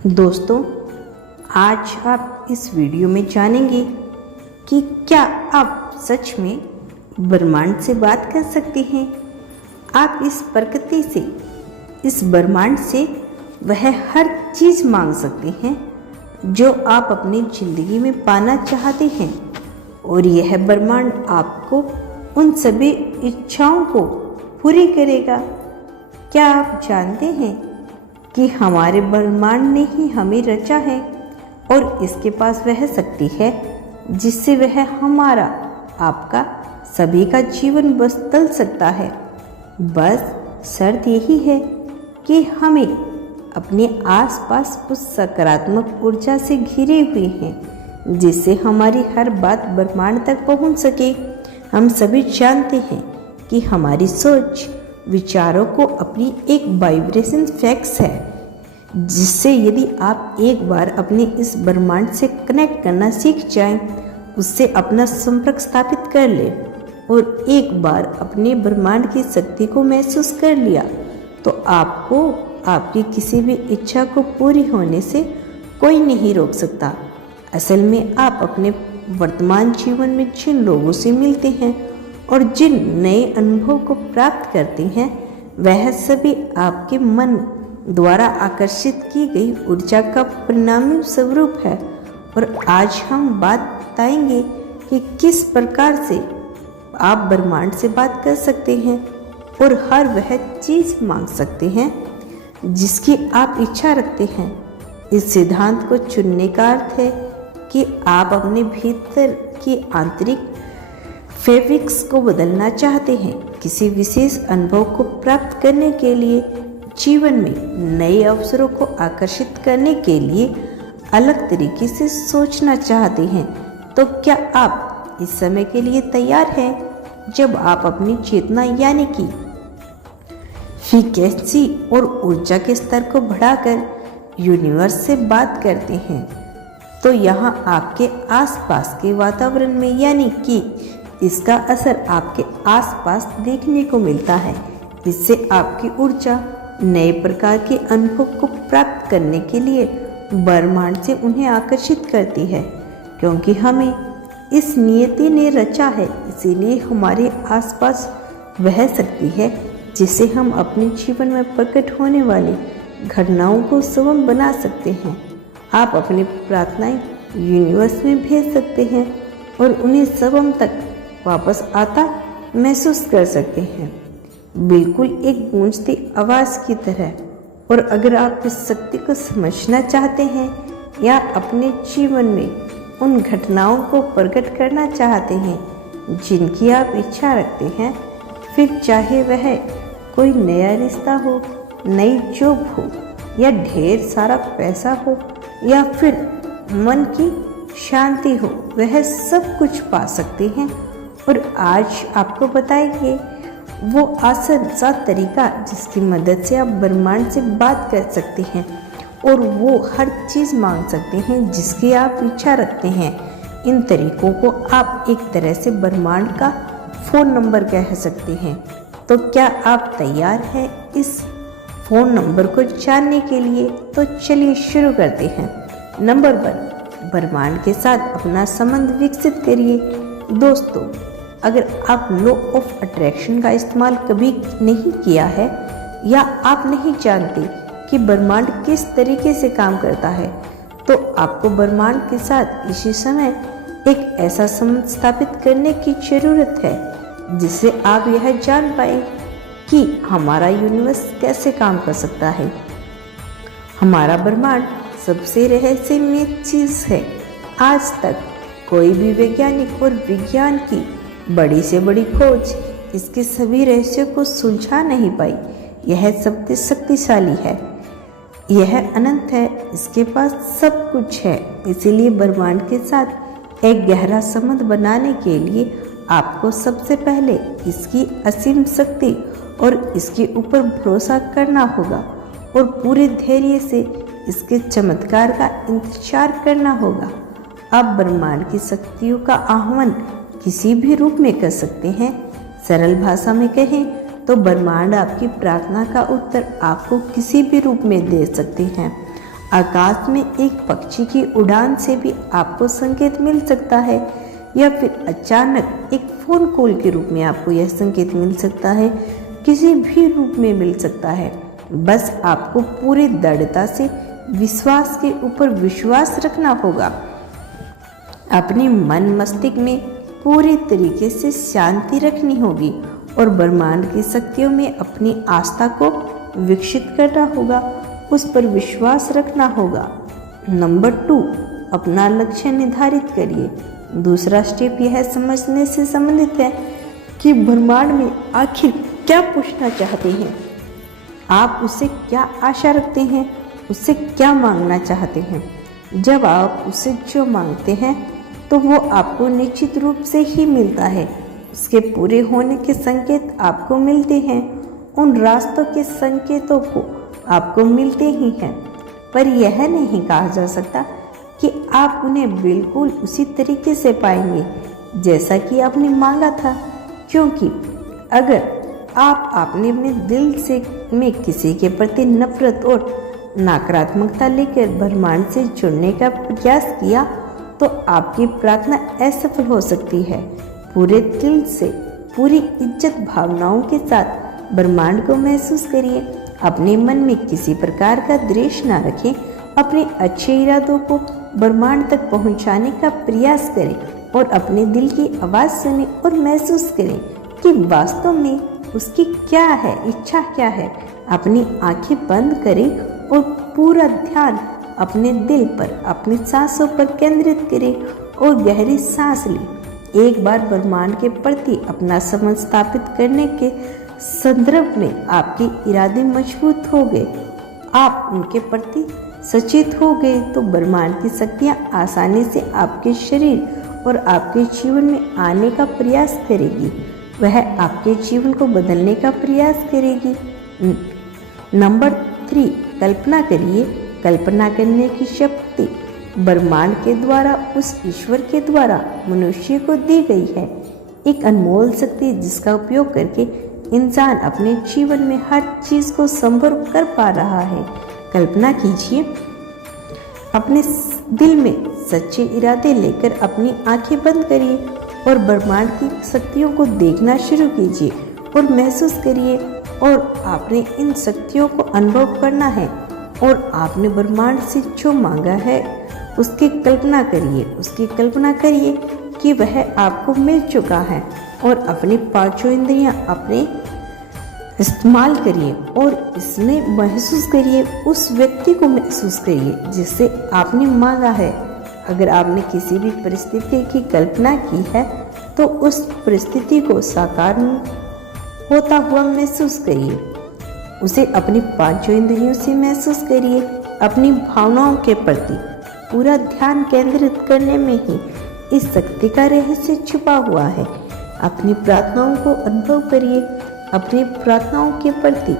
दोस्तों, आज आप इस वीडियो में जानेंगे कि क्या आप सच में ब्रह्मांड से बात कर सकते हैं। आप इस प्रकृति से, इस ब्रह्मांड से वह हर चीज़ मांग सकते हैं जो आप अपनी ज़िंदगी में पाना चाहते हैं, और यह ब्रह्मांड आपको उन सभी इच्छाओं को पूरी करेगा। क्या आप जानते हैं कि हमारे ब्रह्मांड ने ही हमें रचा है और इसके पास वह शक्ति है जिससे वह हमारा, आपका, सभी का जीवन बदल सकता है। बस शर्त यही है कि हमें अपने आसपास उस सकारात्मक ऊर्जा से घिरे हुए हैं जिससे हमारी हर बात ब्रह्मांड तक पहुंच सके। हम सभी जानते हैं कि हमारी सोच विचारों को अपनी एक वाइब्रेशन फैक्स है, जिससे यदि आप एक बार अपने इस ब्रह्मांड से कनेक्ट करना सीख जाएं, उससे अपना संपर्क स्थापित कर ले और एक बार अपने ब्रह्मांड की शक्ति को महसूस कर लिया, तो आपको आपकी किसी भी इच्छा को पूरी होने से कोई नहीं रोक सकता। असल में आप अपने वर्तमान जीवन में जिन लोगों से मिलते हैं और जिन नए अनुभव को प्राप्त करते हैं, वह सभी आपके मन द्वारा आकर्षित की गई ऊर्जा का परिणामी स्वरूप है। और आज हम बात बताएंगे कि किस प्रकार से आप ब्रह्मांड से बात कर सकते हैं और हर वह चीज़ मांग सकते हैं जिसकी आप इच्छा रखते हैं। इस सिद्धांत को चुनने का अर्थ है कि आप अपने भीतर की आंतरिक फैब्रिक्स को बदलना चाहते हैं। किसी विशेष अनुभव को प्राप्त करने के लिए, जीवन में नए अवसरों को आकर्षित करने के लिए अलग तरीके से सोचना चाहते हैं। तो क्या आप इस समय के लिए तैयार हैं जब आप अपनी चेतना यानी कि फ्रीक्वेंसी और ऊर्जा के स्तर को बढ़ाकर यूनिवर्स से बात करते हैं? तो यहाँ आपके आसपास के वातावरण में, यानी कि इसका असर आपके आसपास देखने को मिलता है। इससे आपकी ऊर्जा नए प्रकार के अनुभव को प्राप्त करने के लिए ब्रह्मांड से उन्हें आकर्षित करती है। क्योंकि हमें इस नियति ने रचा है, इसीलिए हमारे आसपास वह शक्ति है जिससे हम अपने जीवन में प्रकट होने वाली घटनाओं को सुगम बना सकते हैं। आप अपनी प्रार्थनाएं यूनिवर्स में भेज सकते हैं और उन्हें सुगम तक वापस आता महसूस कर सकते हैं, बिल्कुल एक गूंजती आवाज़ की तरह। और अगर आप इस शक्ति को समझना चाहते हैं या अपने जीवन में उन घटनाओं को प्रकट करना चाहते हैं जिनकी आप इच्छा रखते हैं, फिर चाहे वह कोई नया रिश्ता हो, नई जॉब हो या ढेर सारा पैसा हो या फिर मन की शांति हो, वह सब कुछ पा सकते हैं। और आज आपको बताएंगे वो आसान सा तरीका जिसकी मदद से आप ब्रह्मांड से बात कर सकते हैं और वो हर चीज़ मांग सकते हैं जिसकी आप इच्छा रखते हैं। इन तरीकों को आप एक तरह से ब्रह्मांड का फ़ोन नंबर कह सकते हैं। तो क्या आप तैयार हैं इस फ़ोन नंबर को जानने के लिए? तो चलिए शुरू करते हैं। नंबर 1, ब्रह्मांड के साथ अपना संबंध विकसित करिए। दोस्तों, अगर आप लॉ ऑफ अट्रैक्शन का इस्तेमाल कभी नहीं किया है या आप नहीं जानते कि ब्रह्मांड किस तरीके से काम करता है, तो आपको ब्रह्मांड के साथ इसी समय एक ऐसा संबंध स्थापित करने की ज़रूरत है जिससे आप यह जान पाएं कि हमारा यूनिवर्स कैसे काम कर सकता है। हमारा ब्रह्मांड सबसे रहस्यमय चीज़ है। आज तक कोई भी वैज्ञानिक और विज्ञान की बड़ी से बड़ी खोज इसके सभी रहस्यों को सुलझा नहीं पाई। यह सबसे शक्तिशाली है, यह अनंत है, इसके पास सब कुछ है। इसीलिए ब्रह्मांड के साथ एक गहरा संबंध बनाने के लिए आपको सबसे पहले इसकी असीम शक्ति और इसके ऊपर भरोसा करना होगा और पूरे धैर्य से इसके चमत्कार का इंतजार करना होगा। आप ब्रह्मांड की शक्तियों का आह्वान किसी भी रूप में कर सकते हैं। सरल भाषा में कहें तो ब्रह्मांड आपकी प्रार्थना का उत्तर आपको किसी भी रूप में दे सकते हैं। आकाश में एक पक्षी की उड़ान से भी आपको संकेत मिल सकता है, या फिर अचानक एक फोन कॉल के रूप में आपको यह संकेत मिल सकता है, किसी भी रूप में मिल सकता है। बस आपको पूरी दृढ़ता से विश्वास के ऊपर विश्वास रखना होगा। अपने मन मस्तिष्क में पूरी तरीके से शांति रखनी होगी और ब्रह्मांड की शक्तियों में अपनी आस्था को विकसित करना होगा, उस पर विश्वास रखना होगा। नंबर 2, अपना लक्ष्य निर्धारित करिए। दूसरा स्टेप यह समझने से संबंधित है कि ब्रह्मांड में आखिर क्या पूछना चाहते हैं, आप उससे क्या आशा रखते हैं, उससे क्या मांगना चाहते हैं। जब आप उससे जो मांगते हैं तो वो आपको निश्चित रूप से ही मिलता है। उसके पूरे होने के संकेत आपको मिलते हैं, उन रास्तों के संकेतों को आपको मिलते ही हैं, पर यह नहीं कहा जा सकता कि आप उन्हें बिल्कुल उसी तरीके से पाएंगे जैसा कि आपने मांगा था, क्योंकि अगर आपने अपने दिल से में किसी के प्रति नफरत और नकारात्मकता लेकर ब्रह्मांड से जुड़ने का प्रयास किया तो आपकी प्रार्थना असफल हो सकती है। पूरे दिल से, पूरी इज्जत भावनाओं के साथ ब्रह्मांड को महसूस करिए। अपने मन में किसी प्रकार का द्वेष न रखें। अपने अच्छे इरादों को ब्रह्मांड तक पहुंचाने का प्रयास करें और अपने दिल की आवाज़ सुनें और महसूस करें कि वास्तव में उसकी क्या है, इच्छा क्या है। अपनी आंखें बंद करें और पूरा ध्यान अपने दिल पर, अपनी सांसों पर केंद्रित करें और गहरी सांस लें। एक बार ब्रह्मांड के प्रति अपना संबंध स्थापित करने के संदर्भ में आपके इरादे मजबूत हो गए, आप उनके प्रति सचेत हो गए, तो ब्रह्मांड की शक्तियाँ आसानी से आपके शरीर और आपके जीवन में आने का प्रयास करेगी। वह आपके जीवन को बदलने का प्रयास करेगी। नंबर 3, कल्पना करिए। कल्पना करने की शक्ति ब्रह्मांड के द्वारा, उस ईश्वर के द्वारा मनुष्य को दी गई है। एक अनमोल शक्ति जिसका उपयोग करके इंसान अपने जीवन में हर चीज़ को संभव कर पा रहा है। कल्पना कीजिए, अपने दिल में सच्चे इरादे लेकर अपनी आंखें बंद करिए और ब्रह्मांड की शक्तियों को देखना शुरू कीजिए और महसूस करिए, और आपने इन शक्तियों को अनुभव करना है और आपने ब्रह्मांड से जो मांगा है उसकी कल्पना करिए। उसकी कल्पना करिए कि वह आपको मिल चुका है और अपनी पांचों इंद्रियां अपने इस्तेमाल करिए और इसमें महसूस करिए, उस व्यक्ति को महसूस करिए जिससे आपने मांगा है। अगर आपने किसी भी परिस्थिति की कल्पना की है तो उस परिस्थिति को साकार होता हुआ महसूस करिए। उसे अपनी पांचों इंद्रियों से महसूस करिए। अपनी भावनाओं के प्रति पूरा ध्यान केंद्रित करने में ही इस शक्ति का रहस्य छुपा हुआ है। अपनी प्रार्थनाओं को अनुभव करिए। अपनी प्रार्थनाओं के प्रति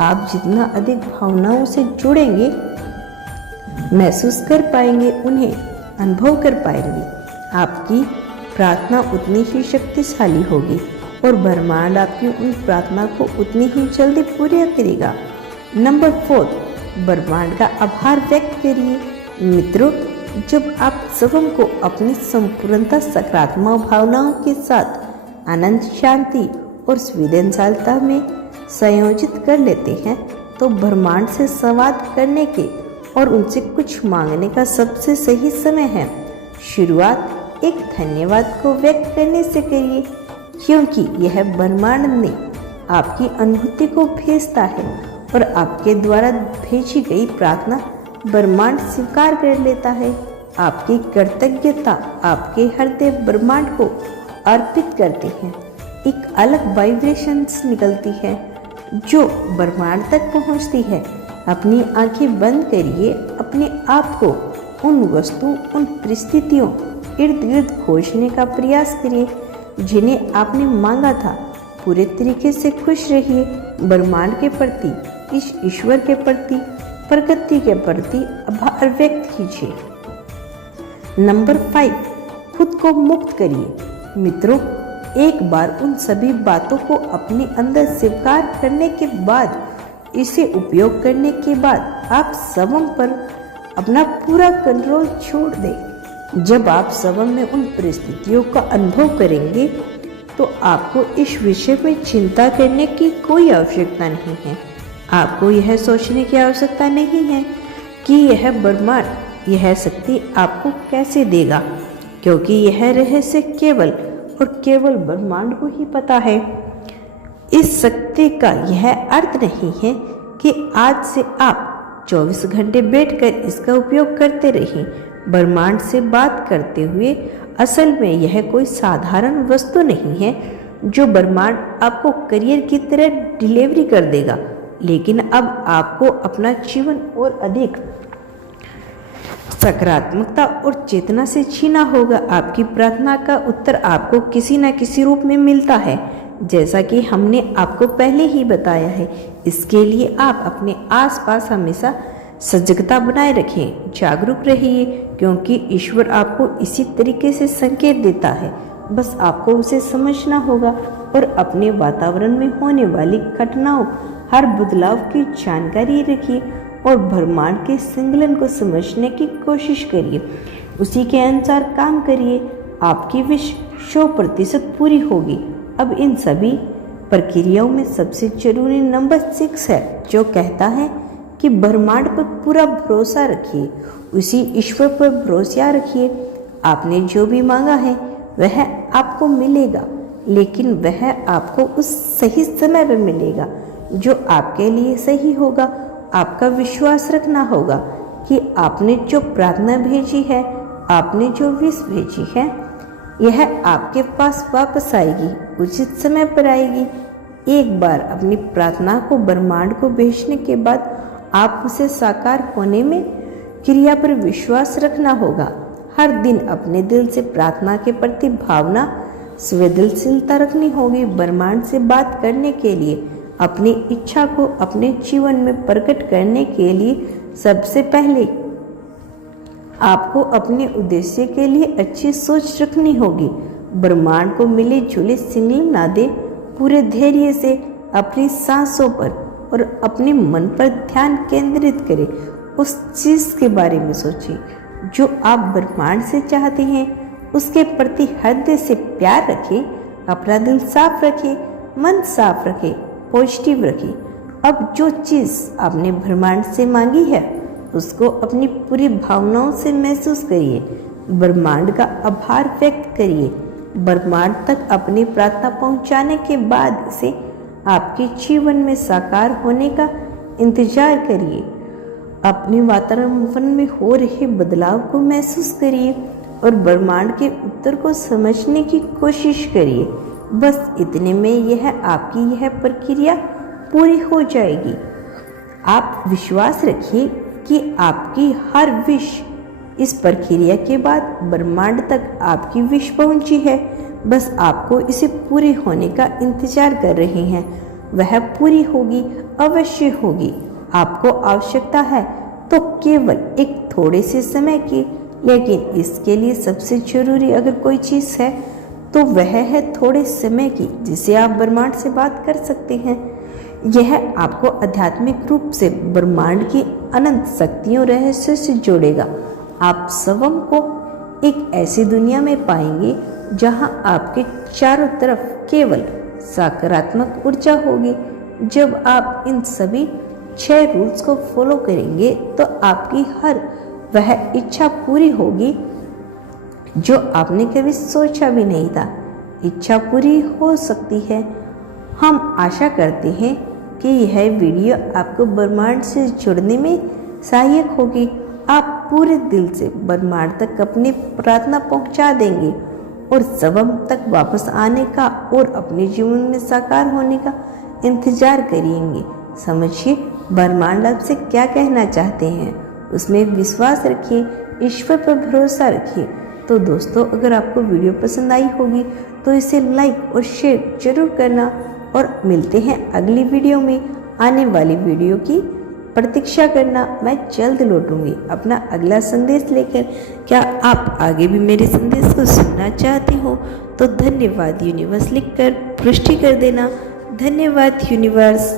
आप जितना अधिक भावनाओं से जुड़ेंगे, महसूस कर पाएंगे, उन्हें अनुभव कर पाएंगे, आपकी प्रार्थना उतनी ही शक्तिशाली होगी और ब्रह्मांड आपकी उन प्रार्थना को उतनी ही जल्दी पूरा करेगा। नंबर 4, ब्रह्मांड का आभार व्यक्त करिए। मित्रों, जब आप स्वयं को अपनी संपूर्णता, सकारात्मक भावनाओं के साथ आनंद, शांति और संवेदनशीलता में संयोजित कर लेते हैं तो ब्रह्मांड से संवाद करने के और उनसे कुछ मांगने का सबसे सही समय है। शुरुआत एक धन्यवाद को व्यक्त करने से करिए, क्योंकि यह ब्रह्मांड ने आपकी अनुभूति को भेजता है और आपके द्वारा भेजी गई प्रार्थना ब्रह्मांड स्वीकार कर लेता है। आपकी कृतज्ञता आपके हृदय ब्रह्मांड को अर्पित करते हैं। एक अलग वाइब्रेशंस निकलती है जो ब्रह्मांड तक पहुंचती है। अपनी आंखें बंद करिए। अपने आप को उन वस्तु, उन परिस्थितियों इर्द गिर्द खोजने का प्रयास करिए जिन्हें आपने मांगा था। पूरे तरीके से खुश रहिए। ब्रह्मांड के प्रति, इस ईश्वर के प्रति, प्रकृति के प्रति आभार व्यक्त कीजिए। नंबर 5, खुद को मुक्त करिए। मित्रों, एक बार उन सभी बातों को अपने अंदर स्वीकार करने के बाद, इसे उपयोग करने के बाद, आप स्वयं पर अपना पूरा कंट्रोल छोड़ दें। जब आप स्वयं में उन परिस्थितियों का अनुभव करेंगे तो आपको इस विषय में चिंता करने की कोई आवश्यकता नहीं है। आपको यह सोचने की आवश्यकता नहीं है कि यह ब्रह्मांड यह शक्ति आपको कैसे देगा, क्योंकि यह रहस्य केवल और केवल ब्रह्मांड को ही पता है। इस शक्ति का यह अर्थ नहीं है कि आज से आप 24 घंटे बैठकर इसका उपयोग करते रहें। ब्रह्मांड से बात करते हुए असल में यह कोई साधारण वस्तु नहीं है जो ब्रह्मांड आपको करियर की तरह डिलीवरी कर देगा, लेकिन अब आपको अपना जीवन और अधिक सकारात्मकता और चेतना से छीना होगा। आपकी प्रार्थना का उत्तर आपको किसी न किसी रूप में मिलता है, जैसा कि हमने आपको पहले ही बताया है। इसके लिए आप अपने आसपास हमेशा सजगता बनाए रखें, जागरूक रहिए, क्योंकि ईश्वर आपको इसी तरीके से संकेत देता है। बस आपको उसे समझना होगा और अपने वातावरण में होने वाली घटनाओं, हर बदलाव की जानकारी रखिए और ब्रह्मांड के संकलन को समझने की कोशिश करिए। उसी के अनुसार काम करिए। आपकी विश 100% पूरी होगी। अब इन सभी प्रक्रियाओं में सबसे जरूरी नंबर 6 है, जो कहता है कि ब्रह्मांड पर पूरा भरोसा रखिए, उसी ईश्वर पर भरोसा रखिए। आपने जो भी मांगा है वह आपको मिलेगा, लेकिन वह आपको उस सही समय पर मिलेगा जो आपके लिए सही होगा। आपका विश्वास रखना होगा कि आपने जो प्रार्थना भेजी है, आपने जो विश भेजी है, यह आपके पास वापस आएगी, उचित समय पर आएगी। एक बार अपनी प्रार्थना को ब्रह्मांड को भेजने के बाद आप उसे साकार होने में क्रिया पर विश्वास रखना होगा। हर दिन अपने दिल से प्रार्थना के प्रति भावना संवेदनशीलता रखनी होगी। ब्रह्मांड से बात करने के लिए, अपनी इच्छा को अपने जीवन में प्रकट करने के लिए सबसे पहले आपको अपने उद्देश्य के लिए अच्छी सोच रखनी होगी। ब्रह्मांड को मिले जुले सिग्नल ना दे, पूरे धैर्य से अपनी सांसों पर और अपने मन पर ध्यान केंद्रित करें। उस चीज के बारे में सोचिए जो आप ब्रह्मांड से चाहते हैं। उसके प्रति हृदय से प्यार रखें, अपना दिल साफ रखें, मन साफ रखें, पॉजिटिव रखें। अब जो चीज आपने ब्रह्मांड से मांगी है उसको अपनी पूरी भावनाओं से महसूस करिए। ब्रह्मांड का आभार व्यक्त करिए। ब्रह्मांड तक अपनी प्रार्थना पहुंचाने के बाद से आपके जीवन में साकार होने का इंतजार करिए। अपने वातावरण में हो रहे बदलाव को महसूस करिए और ब्रह्मांड के उत्तर को समझने की कोशिश करिए। बस इतने में यह आपकी यह प्रक्रिया पूरी हो जाएगी। आप विश्वास रखिए कि आपकी हर विश इस प्रक्रिया के बाद ब्रह्मांड तक आपकी विश पहुंची है। बस आपको इसे पूरी होने का इंतजार कर रहे हैं। वह पूरी होगी, अवश्य होगी। आपको आवश्यकता है तो केवल एक थोड़े से समय की, लेकिन इसके लिए सबसे जरूरी अगर कोई चीज़ है तो वह है थोड़े समय की, जिसे आप ब्रह्मांड से बात कर सकते हैं। यह आपको आध्यात्मिक रूप से ब्रह्मांड की अनंत शक्तियों रहस्य से जोड़ेगा। आप स्वयं को एक ऐसी दुनिया में पाएंगे जहां आपके चारों तरफ केवल सकारात्मक ऊर्जा होगी। जब आप इन सभी 6 रूल्स को फॉलो करेंगे तो आपकी हर वह इच्छा पूरी होगी जो आपने कभी सोचा भी नहीं था। इच्छा पूरी हो सकती है। हम आशा करते हैं कि यह वीडियो आपको ब्रह्मांड से जुड़ने में सहायक होगी। आप पूरे दिल से ब्रह्मांड तक अपनी प्रार्थना पहुंचा देंगे और स्वयं तक वापस आने का और अपने जीवन में साकार होने का इंतजार करेंगे। समझिए ब्रह्मांड आपसे क्या कहना चाहते हैं, उसमें विश्वास रखिए, ईश्वर पर भरोसा रखिए। तो दोस्तों, अगर आपको वीडियो पसंद आई होगी तो इसे लाइक और शेयर जरूर करना और मिलते हैं अगली वीडियो में। आने वाली वीडियो की प्रतीक्षा करना, मैं जल्द लौटूंगी अपना अगला संदेश लेकर। क्या आप आगे भी मेरे संदेश को सुनना चाहते हो तो धन्यवाद यूनिवर्स लिखकर पुष्टि कर देना। धन्यवाद यूनिवर्स।